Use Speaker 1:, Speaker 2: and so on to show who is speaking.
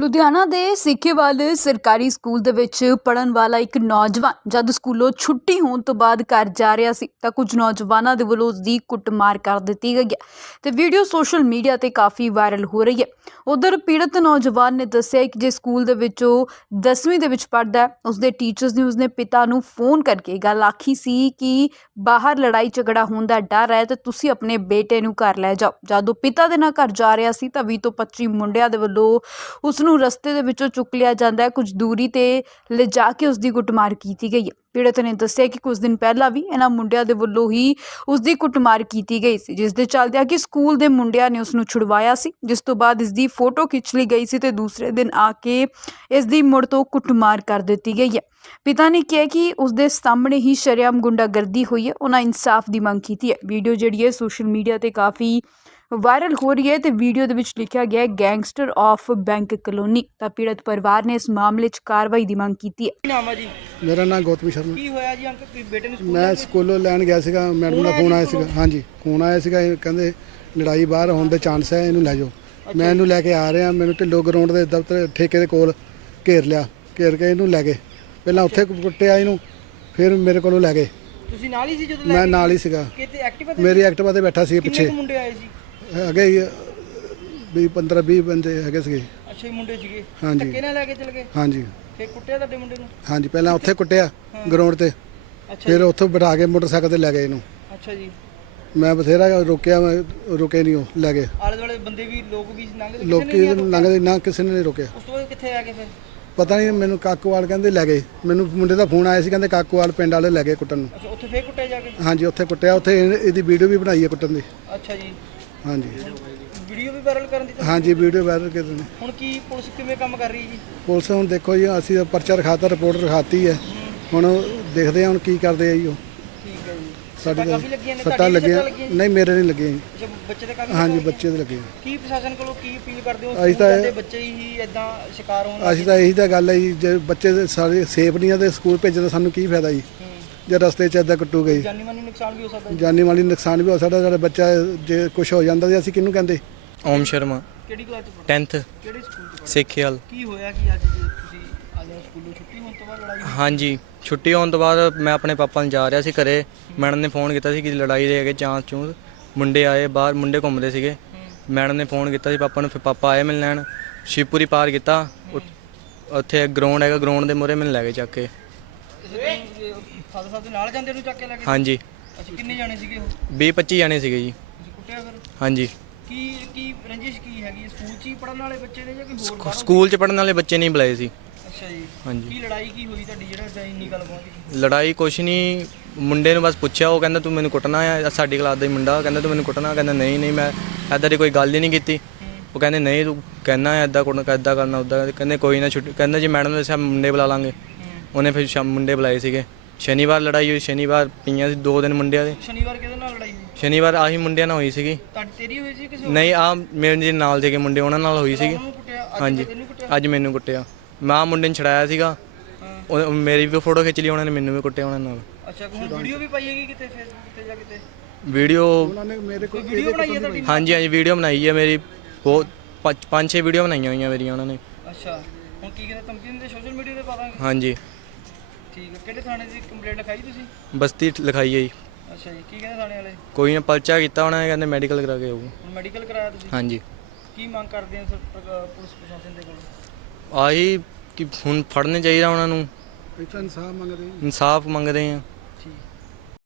Speaker 1: ਲੁਧਿਆਣਾ ਦੇ ਸਿੱਖੇਵਾਲ ਸਰਕਾਰੀ ਸਕੂਲ ਦੇ ਵਿੱਚ ਪੜਨ ਵਾਲਾ ਇੱਕ ਨੌਜਵਾਨ, ਜਦ ਸਕੂਲੋਂ ਛੁੱਟੀ ਹੋਣ ਤੋਂ ਬਾਅਦ ਘਰ ਜਾ ਰਿਹਾ ਸੀ, ਤਾਂ ਕੁਝ ਨੌਜਵਾਨਾਂ ਦੇ ਵੱਲੋਂ ਉਸ ਦੀ ਕੁੱਟਮਾਰ ਕਰ ਦਿੱਤੀ ਗਈ ਹੈ। ਤੇ ਵੀਡੀਓ ਸੋਸ਼ਲ ਮੀਡੀਆ ਤੇ ਕਾਫੀ ਵਾਇਰਲ ਹੋ ਰਹੀ ਹੈ। ਉਧਰ ਪੀੜਤ ਨੌਜਵਾਨ ਨੇ ਦੱਸਿਆ ਕਿ ਜੇ ਸਕੂਲ ਦੇ ਵਿੱਚ ਉਹ 10ਵੀਂ ਦੇ ਵਿੱਚ ਪੜਦਾ ਹੈ, ਉਸਦੇ ਟੀਚਰਸ ਨੇ ਉਸਨੇ ਪਿਤਾ ਨੂੰ ਫੋਨ ਕਰਕੇ ਗੱਲ ਆਖੀ ਸੀ ਕਿ ਬਾਹਰ ਲੜਾਈ ਝਗੜਾ ਹੋਣ ਦਾ ਡਰ ਹੈ ਤੇ ਤੁਸੀਂ ਆਪਣੇ ਬੇਟੇ ਨੂੰ ਘਰ ਲੈ ਜਾਓ। ਜਦੋਂ ਪਿਤਾ ਦੇ ਨਾਲ ਘਰ ਜਾ ਰਿਹਾ ਸੀ, ਤਾਂ 20 ਤੋਂ 25 ਮੁੰਡਿਆਂ ਦੇ ਵੱਲੋਂ ਉਸ ਨੂੰ ਰਸਤੇ ਦੇ ਵਿੱਚੋਂ ਚੁੱਕ ਲਿਆ ਜਾਂਦਾ ਹੈ। ਕੁਝ ਦੂਰੀ ਤੇ ਲਿਜਾ ਕੇ ਉਸ ਦੀ ਕੁੱਟਮਾਰ ਕੀਤੀ ਗਈ ਹੈ। ਪੀੜਤ ਨੇ ਦੱਸਿਆ ਕਿ ਕੁਝ ਦਿਨ ਪਹਿਲਾਂ ਵੀ ਇਹਨਾਂ ਮੁੰਡਿਆਂ ਦੇ ਵੱਲੋਂ ਹੀ ਉਸ ਦੀ ਕੁੱਟਮਾਰ ਕੀਤੀ ਗਈ ਸੀ, ਜਿਸ ਦੇ ਚੱਲਦਿਆਂ ਕਿ ਸਕੂਲ ਦੇ ਮੁੰਡਿਆਂ ਨੇ ਉਸ ਨੂੰ ਛੁਡਵਾਇਆ ਸੀ, ਜਿਸ ਤੋਂ ਬਾਅਦ ਇਸ ਦੀ ਫੋਟੋ ਖਿੱਚ ਲਈ ਗਈ ਸੀ ਤੇ ਦੂਸਰੇ ਦਿਨ ਆ ਕੇ ਇਸ ਦੀ ਮੁੜ ਤੋਂ ਕੁੱਟਮਾਰ ਕਰ ਦਿੱਤੀ ਗਈ ਹੈ। ਪਿਤਾ ਨੇ ਕਿਹਾ ਕਿ ਉਸ ਦੇ ਸਾਹਮਣੇ ਹੀ ਸ਼ਰੇਆਮ ਗੁੰਡਾਗਰਦੀ ਹੋਈ ਹੈ। ਉਹਨਾਂ ਇਨਸਾਫ ਦੀ ਮੰਗ ਕੀਤੀ ਹੈ। ਵੀਡੀਓ ਜਿਹੜੀ ਹੈ ਸੋਸ਼ਲ ਮੀਡੀਆ ਤੇ ਕਾਫੀ ਵਾਇਰਲ ਹੋ ਰਹੀ ਹੈ ਤੇ ਵੀਡੀਓ ਦੇ ਵਿੱਚ ਲਿਖਿਆ ਗਿਆ ਹੈ ਗੈਂਗਸਟਰ ਆਫ ਬੈਂਕ ਕਲੋਨੀ ਤਾਂ ਪੀੜਤ ਪਰਿਵਾਰ ਨੇ ਇਸ ਮਾਮਲੇ 'ਚ ਕਾਰਵਾਈ ਦੀ ਮੰਗ ਕੀਤੀ ਹੈ।
Speaker 2: ਨਾਮ ਜੀ?
Speaker 3: ਮੇਰਾ ਨਾਮ ਗੌਤਮ ਸ਼ਰਮਾ।
Speaker 2: ਕੀ ਹੋਇਆ ਜੀ? ਅੰਕਲ ਤੁਸੀਂ ਬੇਟੇ ਨੂੰ ਸਕੂਲ
Speaker 3: ਮੈਂ ਸਕੂਲੋਂ ਲੈਣ ਗਿਆ ਸੀਗਾ ਮੈਡਮ ਦਾ ਫੋਨ ਆਇਆ ਸੀਗਾ। ਹਾਂਜੀ ਫੋਨ ਆਇਆ ਸੀਗਾ ਇਹ ਕਹਿੰਦੇ ਲੜਾਈ ਬਾਹਰ ਹੋਣ ਦੇ ਚਾਂਸ ਹੈ ਇਹਨੂੰ ਲੈ ਜਾਓ। ਮੈਂ ਇਹਨੂੰ ਲੈ ਕੇ ਆ ਰਿਹਾ ਮੈਨੂੰ ਢਿੱਲੋ ਗਰਾਊਂਡ ਦੇ ਦਫ਼ਤਰ ਠੇਕੇ ਦੇ ਕੋਲ ਘੇਰ ਲਿਆ ਘੇਰ ਕੇ ਇਹਨੂੰ ਲੈ ਗਏ। ਪਹਿਲਾਂ ਉੱਥੇ ਕੁੱਟਿਆ ਇਹਨੂੰ ਫਿਰ ਮੇਰੇ ਕੋਲੋਂ ਲੈ ਗਏ।
Speaker 2: ਤੁਸੀਂ ਨਾਲ ਹੀ ਸੀ ਜਦੋਂ ਲੈ
Speaker 3: ਮੈਂ
Speaker 2: ਕੇ
Speaker 3: ਨਾਲ ਹੀ ਸੀਗਾ।
Speaker 2: ਕਿਤੇ ਐਕਟਿਵਾ ਤੇ
Speaker 3: ਮੇਰੀ ਐਕਟਿਵਾ ਤੇ ਬੈਠਾ ਸੀ
Speaker 2: ਕਿੰਨੇ
Speaker 3: ਪਿੱਛੇ
Speaker 2: ਕੁ ਮੁੰਡੇ ਆਏ ਸੀ?
Speaker 3: ਹੈਗੇ ਹੀ, ਵੀ 15 20 ਬੰਦੇ ਹੈਗੇ ਸੀਗੇ।
Speaker 2: ਅੱਛਾ ਮੁੰਡੇ ਸੀਗੇ।
Speaker 3: ਹਾਂਜੀ।
Speaker 2: ਧੱਕੇ ਨਾਲ ਲੈ ਕੇ ਚਲ ਗਏ?
Speaker 3: ਹਾਂਜੀ।
Speaker 2: ਫੇਰ ਕੁੱਟਿਆ ਤੁਹਾਡੇ ਮੁੰਡੇ ਨੂੰ?
Speaker 3: ਹਾਂਜੀ ਪਹਿਲਾਂ ਉੱਥੇ ਕੁੱਟਿਆ ਗਰਾਊਂਡ ਤੇ।
Speaker 2: ਅੱਛਾ
Speaker 3: ਫਿਰ ਉੱਥੋਂ ਬਿਠਾ ਕੇ ਮੋਟਰਸਾਈਕਲ ਤੇ ਲੈ ਗਏ ਇਹਨੂੰ।
Speaker 2: ਅੱਛਾ ਜੀ।
Speaker 3: ਮੈਂ ਬਥੇਰਾ ਰੋਕਿਆ ਮੈਂ ਰੁਕੇ ਨਹੀਂ ਉਹ ਲੈ ਗਏ।
Speaker 2: ਆਲੇ ਦੁਆਲੇ ਬੰਦੇ ਵੀ ਲੋਕ ਵੀ ਲੰਘਦੇ ਕਿਸੇ ਨੇ
Speaker 3: ਲੋਕੀ
Speaker 2: ਨਹੀਂ ਰੋਕਿਆ?
Speaker 3: ਲੰਘਦੇ ਨਾ ਕਿਸੇ ਨੇ ਨਹੀਂ ਰੋਕਿਆ।
Speaker 2: ਉਸ ਤੋਂ ਬਾਅਦ ਕਿੱਥੇ ਆ ਕੇ ਫਿਰ?
Speaker 3: ਪਤਾ ਨਹੀਂ ਮੈਨੂੰ ਕਾਕੂਵਾਲ ਕਹਿੰਦੇ ਲੈ ਗਏ। ਮੈਨੂੰ ਮੁੰਡੇ ਦਾ ਫੋਨ ਆਇਆ ਸੀ ਕਹਿੰਦੇ ਕਾਕੂਵਾਲ ਪਿੰਡ ਵਾਲੇ ਲੈ ਗਏ ਕੁੱਟਣ ਨੂੰ।
Speaker 2: ਅੱਛਾ ਉੱਥੇ ਫੇਰ ਕੁੱਟਿਆ ਜਾ ਕੇ?
Speaker 3: ਹਾਂਜੀ ਉੱਥੇ ਕੁੱਟਿਆ। ਉੱਥੇ ਇਹ- ਇਹਦੀ ਵੀਡੀਓ ਵੀ ਬਣਾਈ ਹੈ ਕੁੱਟਣ ਦੀ।
Speaker 2: ਅੱਛਾ ਜੀ।
Speaker 3: ਹਾਂਜੀ।
Speaker 2: ਵੀਡੀਓ ਵੀ ਵਾਇਰਲ ਕਰਨ ਦੀ ਤਾਂ-
Speaker 3: ਹਾਂਜੀ ਵੀਡੀਓ ਵਾਇਰਲ ਕੀਤੀ ਨੇ।
Speaker 2: ਹੁਣ ਕੀ ਪੁਲਿਸ ਕਿਵੇਂ ਕੰਮ ਕਰ ਰਹੀ ਜੀ?
Speaker 3: ਪੁਲਿਸ ਹੁਣ ਦੇਖੋ ਜੀ ਅਸੀਂ ਤਾਂ ਪਰਚਾ ਰਖਾਤਾ ਰਿਪੋਰਟ ਰਖਾਤੀ ਹੈ। ਹੁਣ ਦੇਖਦੇ ਹਾਂ ਹੁਣ ਕੀ ਕਰਦੇ ਆ ਜੀ ਉਹ।
Speaker 2: ਠੀਕ ਹੈ ਜੀ।
Speaker 3: ਸਾਡੇ
Speaker 2: ਕਾਫੀ ਲੱਗੀਆਂ ਨੇ
Speaker 3: ਸੱਟਾਂ
Speaker 2: ਤੁਹਾਡੀ ਵੀ
Speaker 3: ਲੱਗੀਆਂ।
Speaker 2: ਲੱਗੀਆਂ
Speaker 3: ਨਹੀਂ ਮੇਰੇ ਨਹੀਂ ਲੱਗੀਆਂ ਜੀ।
Speaker 2: ਅੱਛਾ ਬੱਚੇ ਦੇ ਕਾਫੀ
Speaker 3: ਹਾਂਜੀ? ਬੱਚੇ ਦੇ ਲੱਗੇ
Speaker 2: ਕੀ ਪ੍ਰਸ਼ਾਸਨ ਕੋਲੋਂ ਕੀ ਅਪੀਲ ਕਰਦੇ ਹੋ?
Speaker 3: ਅਸੀਂ
Speaker 2: ਸਕੂਲ
Speaker 3: ਤਾਂ-
Speaker 2: ਜਾਂਦੇ ਬੱਚੇ ਹੀ ਇਦਾਂ ਸ਼ਿਕਾਰ ਹੋਣ
Speaker 3: ਅਸੀਂ ਤਾਂ ਇਹੀ ਤਾਂ ਗੱਲ ਹੈ ਜੀ ਜੇ ਬੱਚੇ ਦੇ ਸਾਰੇ ਸੇਫ ਨਹੀਂ ਆ ਤੇ ਸਕੂਲ ਭੇਜਣ ਦਾ ਸਾਨੂੰ ਕੀ ਫਾਇਦਾ ਜੀ?
Speaker 2: ਹੂੰ।
Speaker 3: ਜੇ ਰਸਤੇ 'ਚ ਏਦਾਂ ਕੁੱਟੂ ਗਈ।
Speaker 2: ਜਾਨੀ ਮਾਨੀ ਨੁਕਸਾਨ ਵੀ ਹੋ ਸਕਦਾ ਜੀ।
Speaker 3: ਜਾਨੀ ਮਾਲੀ ਨੁਕਸਾਨ ਵੀ ਹੋ ਸਕਦਾ ਸਾਡਾ ਬੱਚਾ ਜੇ ਕੁਝ ਹੋ ਜਾਂਦਾ ਤੇ ਅਸੀਂ ਕਿਹਨੂੰ ਕਹਿੰਦੇ?
Speaker 4: ਓਮ ਸ਼ਰਮਾ।
Speaker 2: ਕਿਹੜੀ ਕਲਾਸ ਚ ਪੜ੍ਹਦੇ
Speaker 4: 10th
Speaker 2: ਕਿਹੜੇ ਸਕੂਲ ਚ ਪੜ੍ਹਦੇ
Speaker 4: ਸਿੱਖਿਆਲ
Speaker 2: ਕੀ ਹੋਇਆ ਕਿ ਅੱਜ ਜੇ ਤੁਸੀਂ ਆਏ ਹੋ ਸਕੂਲੋਂ ਛੁੱਟੀ ਹੋਣ ਤੋਂ ਬਾਅਦ ਲੜਾਈ ਹੋਈ?
Speaker 4: ਹਾਂਜੀ ਛੁੱਟੀ ਹੋਣ ਤੋਂ ਬਾਅਦ ਮੈਂ ਆਪਣੇ ਪਾਪਾ ਨੂੰ ਜਾ ਰਿਹਾ ਸੀ ਘਰੇ। ਮੈਡਮ ਨੇ ਫੋਨ ਕੀਤਾ ਸੀ ਕਿ ਲੜਾਈ ਦੇ ਹੈਗੇ ਚਾਂਸ ਚੂੰਸ। ਮੁੰਡੇ ਆਏ ਬਾਹਰ ਮੁੰਡੇ ਘੁੰਮਦੇ ਸੀਗੇ। ਮੈਡਮ ਨੇ ਫੋਨ ਕੀਤਾ ਸੀ ਪਾਪਾ ਨੂੰ ਫਿਰ ਪਾਪਾ ਆਏ ਮਿਲਣ। ਲੈਣ ਸ਼ਿਵਪੁਰੀ ਪਾਰ ਕੀਤਾ। ਉ- ਉੱਥੇ ਗਰਾਊਂਡ ਹੈਗਾ ਗਰਾਊਂਡ ਦੇ ਮੂਹਰੇ ਮੈਨੂੰ ਲੈ ਕੇ ਚੱਕ ਕੇ।
Speaker 2: ਇਸੇ ਫਾਦਰ ਸਾਹਿਬ ਦੇ ਨਾਲ ਜਾਂਦੇ ਨੂੰ ਚੱਕ ਕੇ ਲੈ ਗਏ
Speaker 4: ਹਾਂਜੀ।
Speaker 2: ਅੱਛਾ ਕਿੰਨੇ ਜਾਣੇ ਸੀਗੇ ਉਹ?
Speaker 4: 20 25 ਜਾਣੇ ਸੀਗੇ ਜੀ।
Speaker 2: ਤੁਸੀਂ ਕੁੱਟਿਆ ਫਿਰ?
Speaker 4: ਹਾਂਜੀ।
Speaker 2: ਕੀ ਕੀ ਰੰਜਿਸ਼ ਕੀ ਹੈਗੀ? ਹੈ? ਸਕੂਲ ਚ ਹੀ ਪੜਨ ਵਾਲੇ ਬੱਚੇ ਨੇ ਜਾਂ ਕੋਈ ਹੋਰ ਬਾਹਰੋਂ?
Speaker 4: ਸਕੂਲ 'ਚ ਪੜਨ ਵਾਲੇ ਬੱਚੇ ਨਹੀਂ ਬੁਲਾਏ ਸੀ।
Speaker 2: ਅੱਛਾ ਜੀ।
Speaker 4: ਹਾਂਜੀ।
Speaker 2: ਕੀ ਲੜਾਈ ਕੀ ਹੋਈ ਤੁਹਾਡੀ ਜਿਹੜਾ ਜਾਂ ਇੰਨੀ ਗੱਲ ਪਹੁੰਚ ਗਈ?
Speaker 4: ਲੜਾਈ ਕੁਛ ਨਹੀਂ ਮੁੰਡੇ ਨੂੰ ਬਸ ਪੁੱਛਿਆ ਉਹ ਕਹਿੰਦਾ ਤੂੰ ਮੈਨੂੰ ਕੁੱਟਣਾ ਆ ਸਾਡੀ ਕਲਾਸ ਦਾ ਹੀ ਮੁੰਡਾ। ਕਹਿੰਦਾ ਤੂੰ ਮੈਨੂੰ ਕੁੱਟਣਾ? ਕਹਿੰਦਾ ਨਹੀਂ ਨਹੀਂ ਮੈਂ ਐਦਾਂ ਦੀ ਕੋਈ ਗੱਲ ਹੀ ਨਹੀਂ ਕੀਤੀ। ਉਹ ਕਹਿੰਦੇ ਨਹੀਂ ਤੂੰ ਕਹਿਣਾ ਐਦਾਂ ਕੁੱਟਣਾ ਐਦਾਂ ਕਰਨਾ ਉਦਾਂ ਕਹਿੰਦੇ ਕੋਈ ਨਾ ਛੁੱਟੀ ਕਹਿੰਦਾ ਜੀ ਮੈਡਮ ਨੇ ਦੱਸਿਆ ਮੁੰਡੇ ਬੁਲਾ ਲਾਂਗੇ। ਉਹਨੇ ਫਿਰ ਸ਼ਾਮ ਮੁੰਡੇ ਬੁਲਾਏ ਸੀਗੇ। ਸ਼ਨੀਵਾਰ ਲੜਾਈ ਹੋਈ ਸ਼ਨੀਵਾਰ ਪਈਆਂ ਸੀ ਦੋ ਦਿਨ ਮੁੰਡਿਆਂ ਦੇ।
Speaker 2: ਸ਼ਨੀਵਾਰ ਕਿਹਦੇ ਨਾਲ ਲੜਾਈ ਹੋਈ?
Speaker 4: ਸ਼ਨੀਵਾਰ ਆਹੀ ਮੁੰਡਿਆਂ ਨਾਲ ਹੋਈ ਸੀਗੀ।
Speaker 2: ਤੁਹਾਡੀ ਤੇਰੀ ਹੋਈ ਸੀ ਕਿਸੇ ਹੋਰ?
Speaker 4: ਨਹੀਂ ਆ ਮੇਰੇ ਜਿਹੜੇ ਨਾਲ ਸੀਗੇ ਮੁੰਡੇ ਉਹਨਾਂ ਨਾਲ ਹੋਈ ਸੀਗੀ।
Speaker 2: ਉਹਨਾਂ ਨੂੰ ਕੁੱਟਿਆ ਅੱਜ
Speaker 4: ਹਾਂਜੀ।
Speaker 2: ਕੁੱਟਿਆ?
Speaker 4: ਅੱਜ ਮੈਨੂੰ ਕੁੱਟਿਆ। ਮੈਂ ਆਹ ਮੁੰਡੇ ਨੂੰ ਛੜਾਇਆ ਸੀਗਾ।
Speaker 2: ਹਾਂ।
Speaker 4: ਉਹ ਮੇਰੀ ਵੀ ਫੋਟੋ ਖਿੱਚ ਲਈ ਉਹਨਾਂ ਨੇ ਮੈਨੂੰ ਵੀ ਕੁੱਟਿਆ ਉਹਨਾਂ ਨਾਲ।
Speaker 2: ਅੱਛਾ ਹੁਣ ਵੀਡੀਓ ਵੀ ਪਾਈ ਹੈਗੀ ਕਿਤੇ ਫੇਸਬੁੱਕ ਤੇ ਜਾਂ ਕਿਤੇ?
Speaker 4: ਵੀਡੀਓ
Speaker 3: ਉਹਨਾਂ ਨੇ ਮੇਰੇ ਕੋਲ
Speaker 2: ਕੋਈ ਵੀਡੀਓ ਬਣਾਈ ਹੈ ਤੁਹਾਡੀ?
Speaker 4: ਹਾਂਜੀ ਹਾਂਜੀ ਵੀਡੀਓ ਬਣਾਈ ਹੈ ਮੇਰੀ। ਬਹੁਤ ਪੰਜ- ਪੰਜ ਛੇ ਵੀਡੀਓ ਬਣਾਈਆਂ ਹੋਈਆਂ ਮੇਰੀਆਂ ਉਹਨਾਂ ਨੇ।
Speaker 2: ਅੱਛਾ। ਹੁਣ ਕੀ ਕਹਿੰਦੇ ਧਮਕੀ ਦਿੰਦੇ ਸੋਸ਼ਲ ਮੀਡੀਆ ਤੇ ਪਾ ਦਾਂਗੇ?
Speaker 4: ਹਾਂਜੀ।
Speaker 2: ਠੀਕ ਹੈ। ਕਿਹੜੇ ਥਾਣੇ ਦੀ ਕੰਪਲੇਂਟ ਲਿਖਾਈ ਤੁਸੀਂ?
Speaker 4: ਬਸਤੀ ਲਿਖਾਈ ਹੈ ਜੀ।
Speaker 2: ਅੱਛਾ ਜੀ ਕੀ ਕਹਿੰਦੇ ਥਾਣੇ ਵਾਲੇ?
Speaker 4: ਕੋਈ ਨਾ ਪਰਚਾ ਕੀਤਾ ਉਹਨਾਂ ਨੇ ਕਹਿੰਦੇ ਮੈਡੀਕਲ ਕਰਾ ਕੇ ਆਊ।
Speaker 2: ਹੁਣ ਮੈਡੀਕਲ ਕਰਾਇਆ ਤੁਸੀਂ?
Speaker 4: ਹਾਂਜੀ।
Speaker 2: ਕੀ ਮੰਗ ਕਰਦੇ ਹੋ ਸਰ ਪੁਲਿਸ ਪ੍ਰਸ਼ਾਸਨ ਦੇ ਕੋਲ?
Speaker 4: ਆਹੀ ਕਿ ਹੁਣ ਫੜਨੇ ਚਾਹੀਦਾ ਉਹਨਾਂ ਨੂੰ।
Speaker 3: ਇਨਸਾਫ ਮੰਗਦੇ।
Speaker 4: ਇਨਸਾਫ ਮੰਗਦੇ ਆ।